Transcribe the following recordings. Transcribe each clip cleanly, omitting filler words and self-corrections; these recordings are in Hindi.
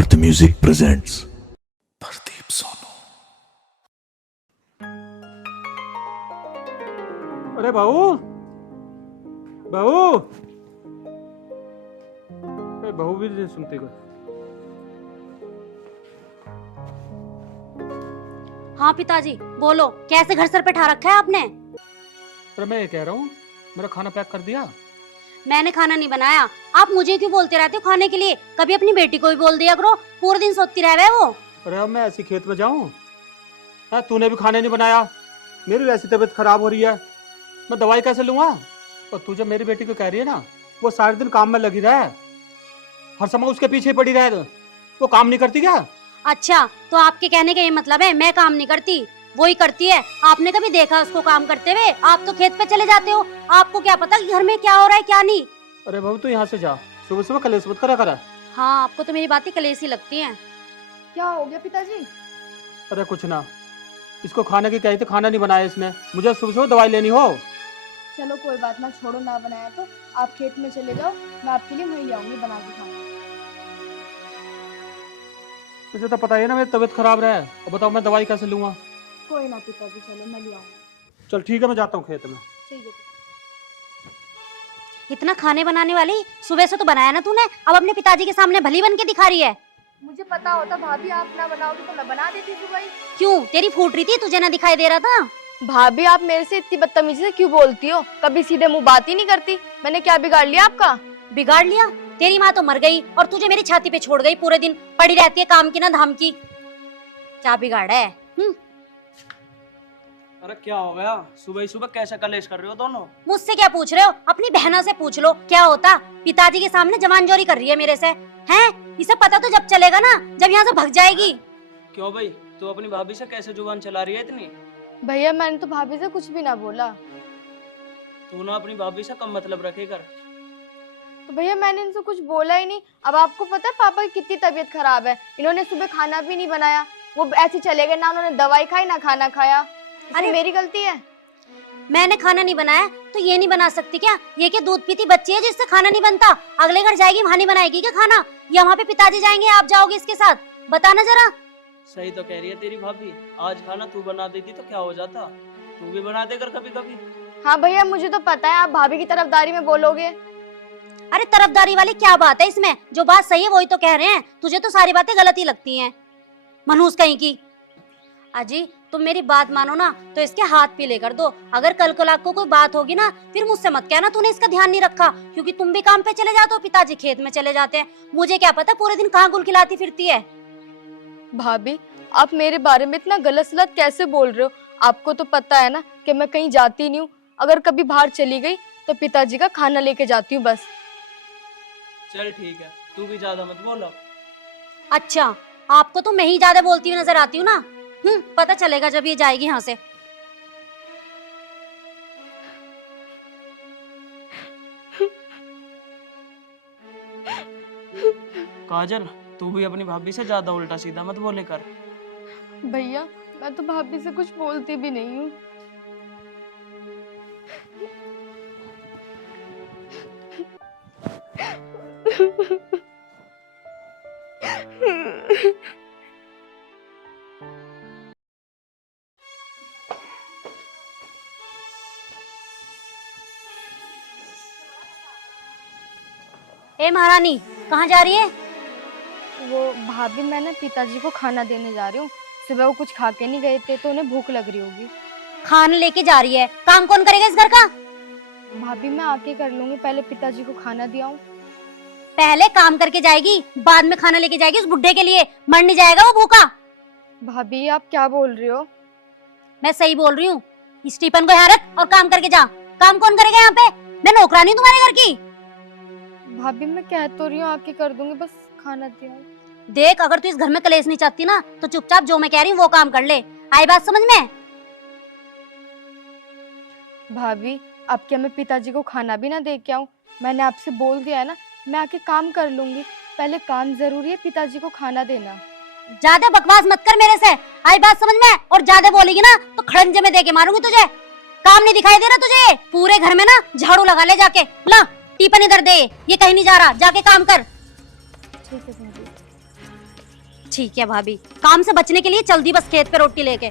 अर्थ म्यूजिक प्रेजेंट्स प्रदीप सोनू। अरे बहू बहू, अरे बहू भी नहीं सुनती कोई। हाँ पिताजी बोलो, कैसे घर सर पे ठा रखा है आपने? अरे मैं ये कह रहा हूँ, मेरा खाना पैक कर दिया? मैंने खाना नहीं बनाया। आप मुझे क्यों बोलते रहते हो खाने के लिए? कभी अपनी बेटी को भी बोल दिया करो, पूरे दिन सोती रह वो। अरे अब मैं ऐसी खेत में जाऊँ? हाँ, तूने भी खाने नहीं बनाया, मेरी वैसी तबीयत खराब हो रही है, मैं दवाई कैसे लूँगा? और तू जब मेरी बेटी को कह रही है ना, वो सारे दिन काम में लगी रहे, हर समय उसके पीछे पड़ी रहे, वो काम नहीं करती क्या? अच्छा, तो आपके कहने का ये मतलब है मैं काम नहीं करती, वो ही करती है? आपने कभी देखा उसको काम करते हुए? आप तो खेत पे चले जाते हो, आपको क्या पता कि घर में क्या हो रहा है क्या नहीं। अरे बहू तू यहाँ से जा, सुबह सुबह कलेश मत करा करा। हाँ, आपको तो मेरी बातें कलेसी लगती हैं। क्या हो गया पिताजी? अरे कुछ ना, इसको खाने की कही थी, खाना नहीं बनाया इसने, मुझे सुबह सुबह दवाई लेनी हो। चलो कोई बात ना, छोड़ो, ना बनाया तो आप खेत में चले जाओ, मैं आपके लिए वहीं आऊंगी बना के खाना। तुझे तो पता है ना मेरी तबीयत खराब रहा है, अब बताओ मैं दवाई कैसे लूँगा? कोई ना पिताजी, चलो मैं ले आऊंगी। चल ठीक है, मैं जाता हूँ खेत में। ठीक है। इतना खाने बनाने वाली, सुबह से तो बनाया ना तूने, अब अपने पिताजी के सामने भली बन के दिखा रही है। मुझे पता होता भाभी आप ना बनाओगी तो मैं बना देती सुबह ही। क्यों, तेरी फूट रही थी, तुझे ना दिखाई दे रहा था? भाभी आप मेरे से इतनी बदतमीजी से क्यों बोलती हो? कभी सीधे मुंह बात ही नहीं करती। मैंने क्या बिगाड़ लिया आपका? बिगाड़ लिया? तेरी माँ तो मर गई और तुझे मेरी छाती पे छोड़ गई, पूरे दिन पड़ी रहती है काम की ना धाम की। क्या बिगाड़ा है? अरे क्या हो गया? सुबह ही सुबह कैसा कलेश कर रहे हो दोनों? मुझसे क्या पूछ रहे हो? अपनी बहना से पूछ लो क्या होता। पिताजी के सामने जमानजोरी कर रही है मेरे से। हैं? इसे पता तो जब चलेगा ना, जब यहाँ से भाग जाएगी। क्यों भाई, तू अपनी भाभी से कैसे जुबान चला रही है इतनी? भैया मैंने तो भाभी से कुछ भी ना बोला। तू ना अपनी भाभी से कम मतलब रखे कर। तो भैया मैंने इनसे कुछ बोला ही नहीं। अब आपको पता है पापा की कितनी तबीयत खराब है, इन्होंने सुबह खाना भी नहीं बनाया, वो ऐसे चले गए, ना उन्होंने दवाई खाई ना खाना खाया। अरे मेरी गलती है? मैंने खाना नहीं बनाया तो ये नहीं बना सकती क्या? ये क्या दूध पीती बच्ची है जिससे खाना नहीं बनता? अगले घर जाएगी, वहाँ नहीं बनाएगी क्या खाना? या वहाँ पे पिताजी जाएंगे, आप जाओगे इसके साथ? बताना जरा। सही तो कह रही है तेरी भाभी, आज खाना तू बना देती तो क्या हो जाता, तू भी बना दे कर कभी कभी। हाँ भैया मुझे तो पता है आप भाभी की तरफदारी में बोलोगे। अरे तरफदारी वाली क्या बात है इसमें? जो बात सही है वही तो कह रहे हैं, तुझे तो सारी बातें गलत ही लगती हैं, मनहूस कहीं की। अजी तुम मेरी बात मानो ना तो इसके हाथ पीले कर दो। अगर कल को लाख को कोई बात होगी ना, फिर मुझसे मत कहना तूने इसका ध्यान नहीं रखा, क्योंकि तुम भी काम पे चले जाते हो, पिताजी खेत में चले जाते हैं। मुझे क्या पता पूरे दिन कहाँ गुल खिलाती फिरती है। भाभी आप मेरे बारे में इतना गलत सलत कैसे बोल रहे हो? आपको तो पता है ना कि मैं कहीं जाती नहीं हूँ, अगर कभी बाहर चली गई तो पिताजी का खाना लेके जाती हूँ बस। चल ठीक है, तू भी ज्यादा मत बोलो। अच्छा, आपको तो मैं ही ज्यादा बोलती हुई नजर आती हूँ ना? पता चलेगा जब ये जाएगी यहाँ से। काजल, तू भी अपनी भाभी से ज्यादा उल्टा सीधा मत बोले कर। भैया मैं तो भाभी से कुछ बोलती भी नहीं हूँ। ए महारानी, कहाँ जा रही है? वो भाभी मैं ना पिताजी को खाना देने जा रही हूँ, सुबह वो कुछ खा के नहीं गए थे तो उन्हें भूख लग रही होगी। खाना लेके जा रही है? काम कौन करेगा इस घर का? भाभी मैं आके कर लूंगी, पहले पिताजी को खाना दिया। पहले काम करके जाएगी, बाद में खाना लेके जाएगी उस बुड्ढे के लिए, मर नहीं जाएगा वो भूखा। भाभी आप क्या बोल रही हो? मैं सही बोल रही हूँ। स्टीफन को यहाँ रख और काम करके जा। काम कौन करेगा यहाँ पे? मैं नौकरानी तुम्हारे घर की? भाभी मैं कह तो रही हूँ आके कर दूंगी, बस खाना दिया। देख, अगर तू इस घर में कलेश नहीं चाहती ना तो चुपचाप जो मैं कह रही हूँ वो काम कर ले। आई बात समझ में? भाभी अब क्या मैं पिताजी को खाना भी ना दे के आऊँ? मैंने आपसे बोल दिया है ना, मैं आके काम कर लूंगी, पहले काम जरूरी है, पिताजी को खाना देना। ज्यादा बकवास मत कर मेरे से। आई बात समझ में? और ज्यादा बोलेगी ना तो खड़ंजे में दे के मारूंगी तुझे। काम नहीं दिखाई दे रहा तुझे? पूरे घर में ना झाड़ू लगा ले जाके। ला टीपन इधर दे, ये कहीं नहीं जा रहा, जाके काम कर। ठीक है भाभी। ठीक है भाभी, काम से बचने के लिए चल दी बस खेत पे रोटी लेके।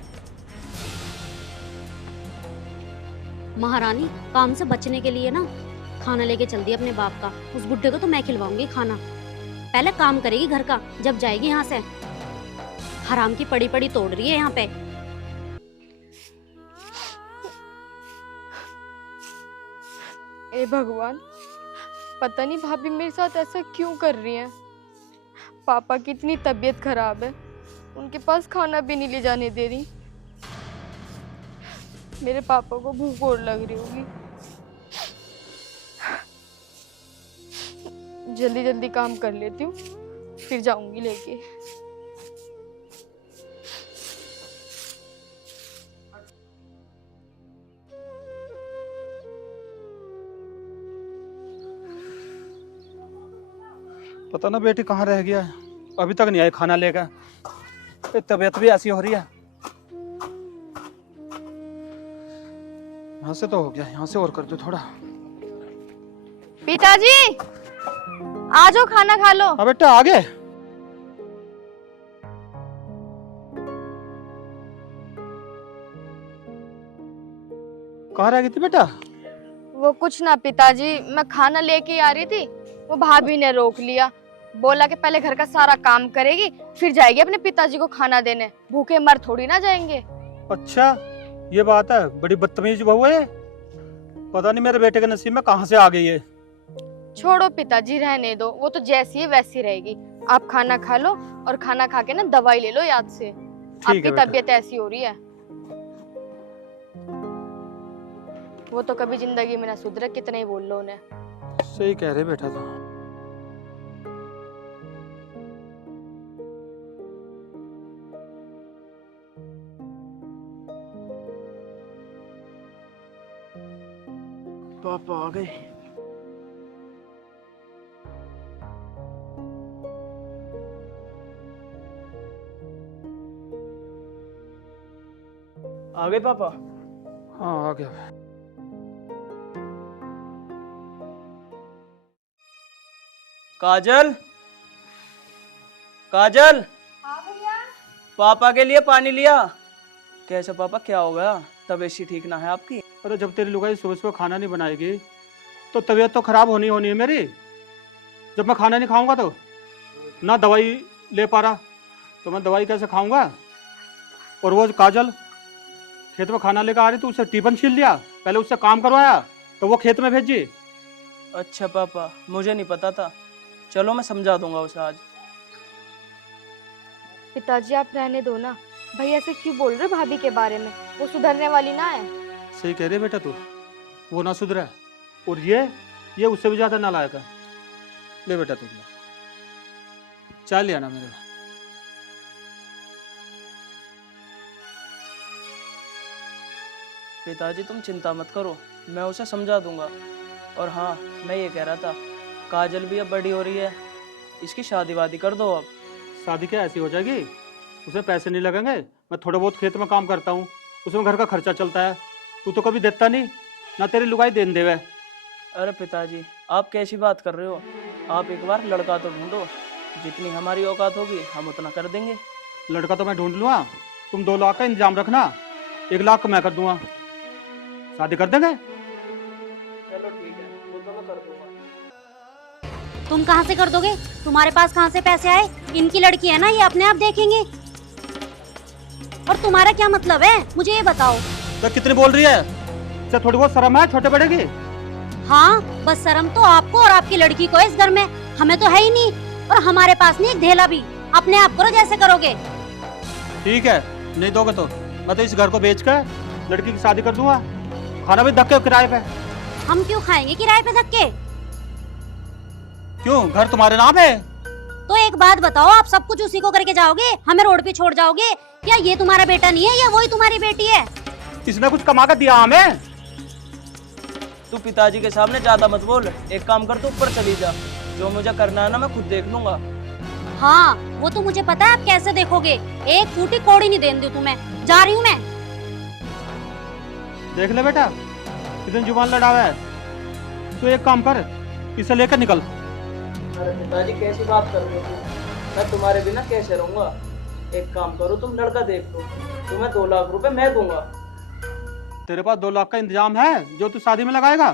महारानी काम से बचने के लिए ना खाना लेके चल दी अपने बाप का। उस बुड्ढे को तो मैं खिलवाऊंगी खाना। पहले काम करेगी घर का, जब जाएगी यहाँ से। हराम की पड़ी पड़ी तोड़ रही है यहाँ पे। ए भगवान, पता नहीं भाभी मेरे साथ ऐसा क्यों कर रही हैं। पापा की इतनी तबीयत खराब है, उनके पास खाना भी नहीं ले जाने दे रही। मेरे पापा को भूख और लग रही होगी। जल्दी जल्दी काम कर लेती हूँ, फिर जाऊंगी लेके। पता ना बेटी कहाँ रह गया है, अभी तक नहीं आई खाना लेकर। तबीयत भी ऐसी हो रही है। यहाँ से तो हो गया, यहाँ से और कर दो थोड़ा। पिताजी आ जाओ, खाना खा लो। हाँ बेटा आ गए। कहाँ रह गई थी बेटा? वो कुछ ना पिताजी, मैं खाना लेके आ रही थी, वो भाभी ने रोक लिया। बोला कि पहले घर का सारा काम करेगी, फिर जाएगी अपने पिताजी को खाना देने। भूखे मर थोड़ी ना जाएंगे। अच्छा ये बात है, बड़ी बदतमीज बहू है। पता नहीं मेरे बेटे के नसीब में कहाँ से आ गई है। छोड़ो पिताजी, रहने दो, वो तो जैसी है वैसी रहेगी। आप खाना खा लो और खाना खा के ना दवाई ले लो याद से। आपकी तबीयत ऐसी हो रही है। वो तो कभी जिंदगी में ना सुधरे, कितना ही बोल लो उन्हें। सही कह रहे बेटा। तो पापा आ गए। आ गए पापा? हाँ आ गया। काजल, काजल, पापा के लिए पानी लिया। कैसे पापा, क्या हो गया? तबीयत ठीक ना है आपकी? अरे जब तेरी लुगाई सुबह सुबह खाना नहीं बनाएगी तो तबीयत तो खराब होनी है मेरी। जब मैं खाना नहीं खाऊंगा तो ना दवाई ले पा रहा, तो मैं दवाई कैसे खाऊंगा? और वो काजल खेत में खाना लेकर आ रही, तो उससे टिफिन छीन लिया, पहले उससे काम करवाया तो वो खेत में भेजी। अच्छा पापा, मुझे नहीं पता था। चलो मैं समझा दूंगा उसे आज। पिताजी आप रहने दो ना, भैया ऐसे क्यों बोल रहे हो भाभी के बारे में? वो सुधरने वाली ना है। सही कह रहे बेटा तू, वो ना सुधरा और ये उससे भी ज्यादा नालायक है। ले बेटा तू चाय लिया ना मेरे। पिताजी तुम चिंता मत करो, मैं उसे समझा दूंगा। और हाँ, मैं ये कह रहा था, काजल भी अब बड़ी हो रही है, इसकी शादी वादी कर दो अब। शादी क्या ऐसी हो जाएगी? उसे पैसे नहीं लगेंगे, मैं थोड़ा बहुत खेत में काम करता हूँ, उसमें घर का खर्चा चलता है। तू तो कभी देता नहीं, ना तेरी लुगाई देन देवे। अरे पिताजी, आप कैसी बात कर रहे हो? आप एक बार लड़का तो ढूंढो, जितनी हमारी औकात होगी हम उतना कर देंगे। लड़का तो मैं ढूंढ लूँगा, तुम 2 लाख का इंतजाम रखना, 1 लाख मैं कर दूंगा। शादी कर देंगे? चलो ठीक है, वो तो मैं कर दूंगा। तुम कहाँ से कर दोगे? तुम्हारे पास कहाँ से पैसे आए? इनकी लड़की है ना, ये अपने आप देखेंगे। और तुम्हारा क्या मतलब है, मुझे ये बताओ। तो कितनी बोल रही है? क्या थोड़ी बहुत शर्म है छोटे बड़े की? हाँ, बस शर्म तो आपको और आपकी लड़की को है इस घर में, हमें तो है ही नहीं। और हमारे पास नहीं एक ढेला भी। अपने आप करो जैसे करोगे। ठीक है, नहीं दोगे तो मैं तो इस घर को बेच कर लड़की की शादी कर दूंगा, खाना भी धक्के किराए पे। हम क्यों खाएंगे किराए पे धक्के? क्यों, घर तुम्हारे नाम है? तो एक बात बताओ, आप सब कुछ उसी को करके जाओगे, हमें रोड पे छोड़ जाओगे? क्या ये तुम्हारा बेटा नहीं है, या वही तुम्हारी बेटी है? इसने कुछ कमा कर दिया हमें? तू पिताजी के सामने ज्यादा मत बोल। एक काम कर, तू ऊपर चली जा, जो मुझे करना है ना मैं खुद देख लूंगा। हाँ, वो तो मुझे पता है आप कैसे देखोगे। एक फूटी कौड़ी नहीं देने दूं तुम्हें। जा रही हूँ मैं। देख ले बेटा, कितनी जुबान लड़ावा है। तू एक काम कर, इसे लेकर निकल। अरे पिताजी कैसी बात कर रहे हो? मैं तुम्हारे बिना कैसे रहूंगा। एक काम करो, तुम लड़का देख लो, तुम्हें 2 लाख रुपए मैं दूंगा। तेरे पास 2 लाख का इंतजाम है जो तू शादी में लगाएगा?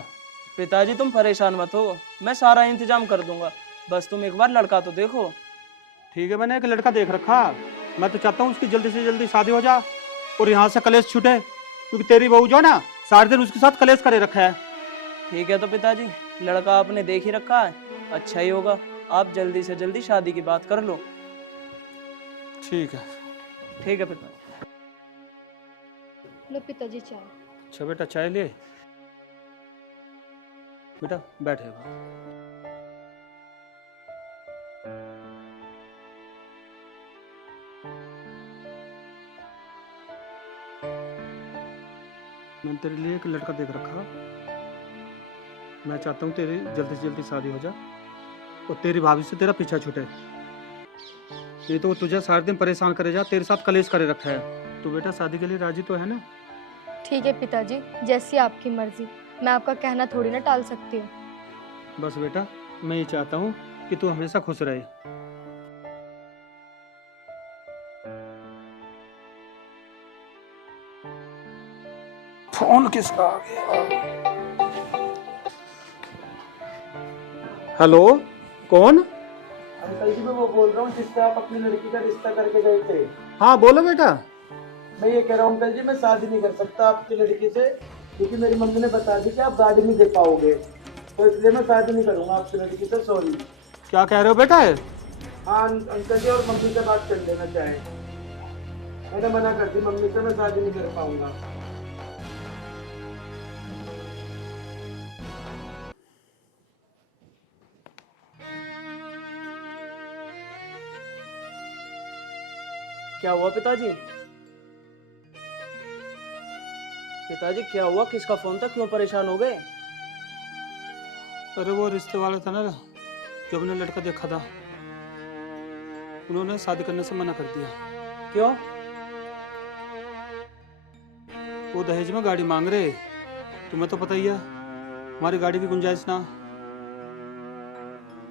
पिताजी तुम परेशान मत हो, मैं सारा इंतजाम कर दूंगा, बस तुम एक बार लड़का तो देखो। ठीक है, मैंने एक लड़का देख रखा। मैं तो चाहता हूँ उसकी जल्दी से जल्दी शादी हो जा और यहाँ से कलेश छूटे, क्योंकि तेरी बहू जो है ना सारे दिन उसके साथ कलेश करे रखा है। ठीक है तो पिताजी, लड़का आपने देख ही रखा है, अच्छा ही होगा, आप जल्दी से जल्दी शादी की बात कर लो। ठीक है। ठीक है पिताजी। लो पिताजी चाय। अच्छा बेटा, चाय ले बेटा, बैठे। मैंने तेरे लिए एक लड़का देख रखा। मैं चाहता हूँ तेरी जल्दी से जल्दी शादी हो जाए और तेरी भाभी से तेरा पीछा छूटे, नहीं तो वो तुझे सारे दिन परेशान करे जा, तेरे साथ कलेश करे रखा है। तो बेटा शादी के लिए राजी तो है ना? ठीक है पिताजी, जैसी आपकी मर्जी, मैं आपका कहना थोड़ी ना टाल सकती हूँ। बस बेटा, मैं ये चाहता हूँ कि तू हमेशा खुश रहे। फोन किसका आ गया? हेलो, कौन? अंकल जी मैं वो बोल रहा हूँ जिससे आप अपनी लड़की का रिश्ता करके गए थे। हाँ बोलो बेटा। मैं ये कह रहा हूँ अंकल जी, मैं शादी नहीं कर सकता आपकी लड़की से, क्योंकि मेरी मम्मी ने बता दी कि आप गाड़ी नहीं दे पाओगे, तो इसलिए मैं शादी नहीं करूँगा आपकी लड़की से। सॉरी। क्या कह रहे हो बेटा? हाँ अंकल जी, और मम्मी से बात कर लेना चाहे, मैंने मना कर दी मम्मी से, मैं शादी नहीं कर पाऊंगा। क्या हुआ पिताजी? पिताजी क्या हुआ, किसका फोन था, क्यों परेशान हो गए? अरे वो रिश्ते वाले था ना जो हमने लड़का देखा था, उन्होंने शादी करने से मना कर दिया। क्यों? वो दहेज में गाड़ी मांग रहे। तुम्हें तो पता ही है हमारी गाड़ी की गुंजाइश ना।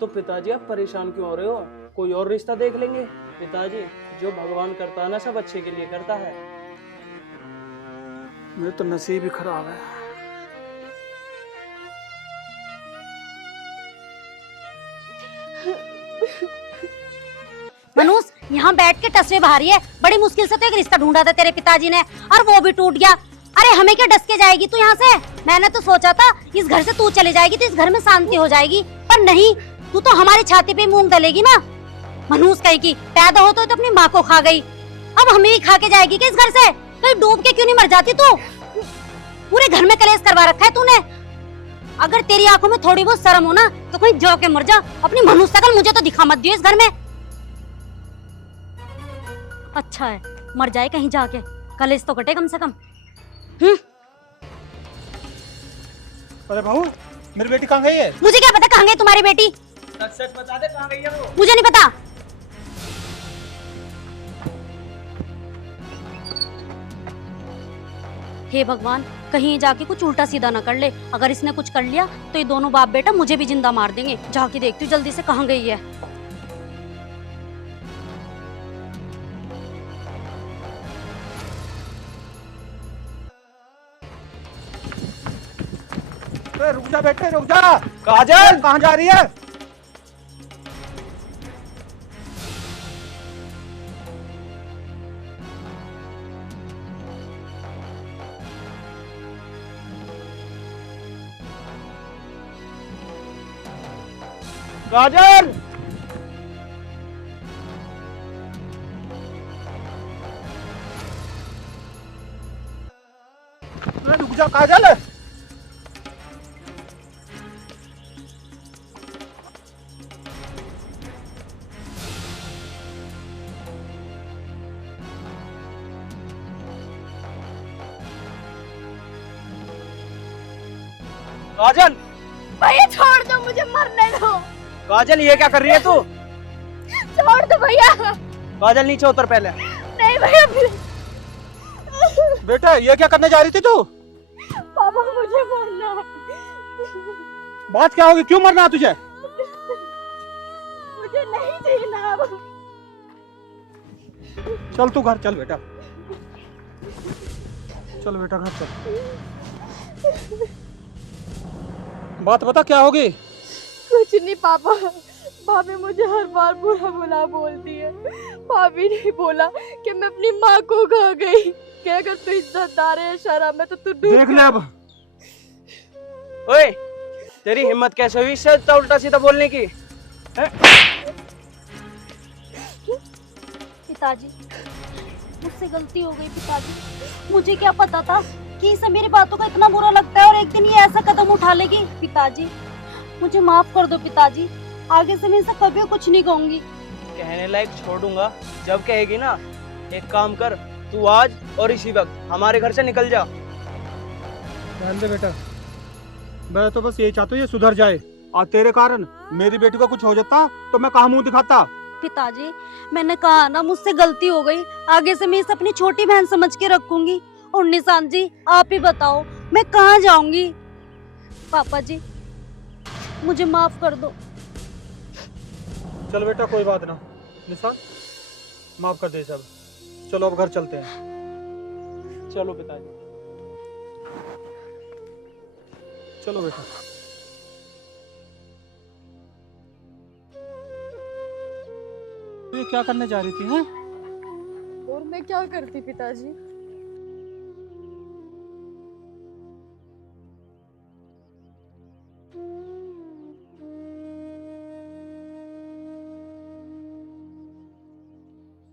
तो पिताजी आप परेशान क्यों हो रहे हो, कोई और रिश्ता देख लेंगे। पिताजी जो भगवान करता है ना सब अच्छे के लिए करता है। मेरे तो नसीब ही खराब है। मनोज यहाँ बैठ के टसवे बहा रही है। बड़ी मुश्किल से तो एक रिश्ता ढूंढा था तेरे पिताजी ने और वो भी टूट गया। अरे हमें क्या डस के जाएगी तू यहाँ से? मैंने तो सोचा था इस घर से तू चले जाएगी तो इस घर में शांति हो जाएगी, पर नहीं, तू तो हमारी छाती पे मूंग दलेगी ना। मनूस कही की पैदा हो तो अपनी माँ को खा गई, अब हमें ही खा के जाएगी क्या इस घर से? कहीं डूब के क्यों नहीं मर जाती तू? पूरे घर में कलेश करवा रखा है तूने। अगर तेरी आंखों में थोड़ी बहुत शर्म हो ना तो कहीं जो के मर जा। अपनी मनुष्य शकल मुझे तो दिखा मत दियो इस घर में। अच्छा है मर जाए कहीं जाके, कलेश तो कटे कम से कम। अरे भाऊ, मेरी बेटी कहाँ गई है? मुझे क्या पता कहाँ गई तुम्हारी बेटी? सच सच बता दे कहाँ गई है वो। मुझे नहीं पता। हे भगवान, कहीं जाके कुछ उल्टा सीधा ना कर ले। अगर इसने कुछ कर लिया तो ये दोनों बाप बेटा मुझे भी जिंदा मार देंगे। जाके देखती हूँ जल्दी से कहाँ गई है। रुक जा बेटे, रुक जा। काजल कहाँ जा रही है? काजल, रुक जा काजल। काजल, भैया छोड़ दो, मुझे मरने दो। काजल ये क्या कर रही है तू? छोड़ दो भैया। काजल नीचे उतर पहले। नहीं भैया बेटा ये क्या करने जा रही थी तू? पापा मुझे मरना है। बात क्या होगी, क्यों मरना है तुझे? मुझे नहीं जीना अब। चल तू घर चल बेटा, चल बेटा घर चल। बात बता क्या होगी? कुछ नहीं पापा, भाभी मुझे हर बार बुरा बुरा बोलती है। भाभी ने बोला कि मैं अपनी माँ को खा गई, कि अगर तू इज्जतदार है शर्म है तो तू डूब देख ले अब। ओए, तेरी हिम्मत कैसे हुई इससे इतना उल्टा सीधा बोलने की? पिताजी, मुझसे गलती हो गई पिताजी। मुझे क्या पता था कि इसे मेरी बातों का इतना बुरा लगता है और एक दिन ये ऐसा कदम उठा लेगी। पिताजी, मुझे माफ कर दो पिताजी, आगे से मैं इसे कभी कुछ नहीं कहूंगी। कहने लायक छोड़ दूंगा जब कहेगी ना। एक काम कर, तू आज और इसी वक्त हमारे घर से निकल जा। ध्यान दे बेटा, मैं तो बस यही चाहता हूँ ये सुधर जाए, और तेरे कारण मेरी बेटी को कुछ हो जाता तो मैं कहाँ मुंह दिखाता। पिताजी, मैंने कहा ना मुझसे गलती हो गई, आगे से मैं इसे अपनी छोटी बहन समझ के रखूंगी। और निशान जी आप ही बताओ मैं कहाँ जाऊंगी? पापा जी मुझे माफ कर दो। चल बेटा कोई बात ना, निशान माफ कर दे सब। चलो अब घर चलते हैं। चलो पिताजी। चलो बेटा। ये क्या करने जा रही थी हैं? और मैं क्या करती पिताजी?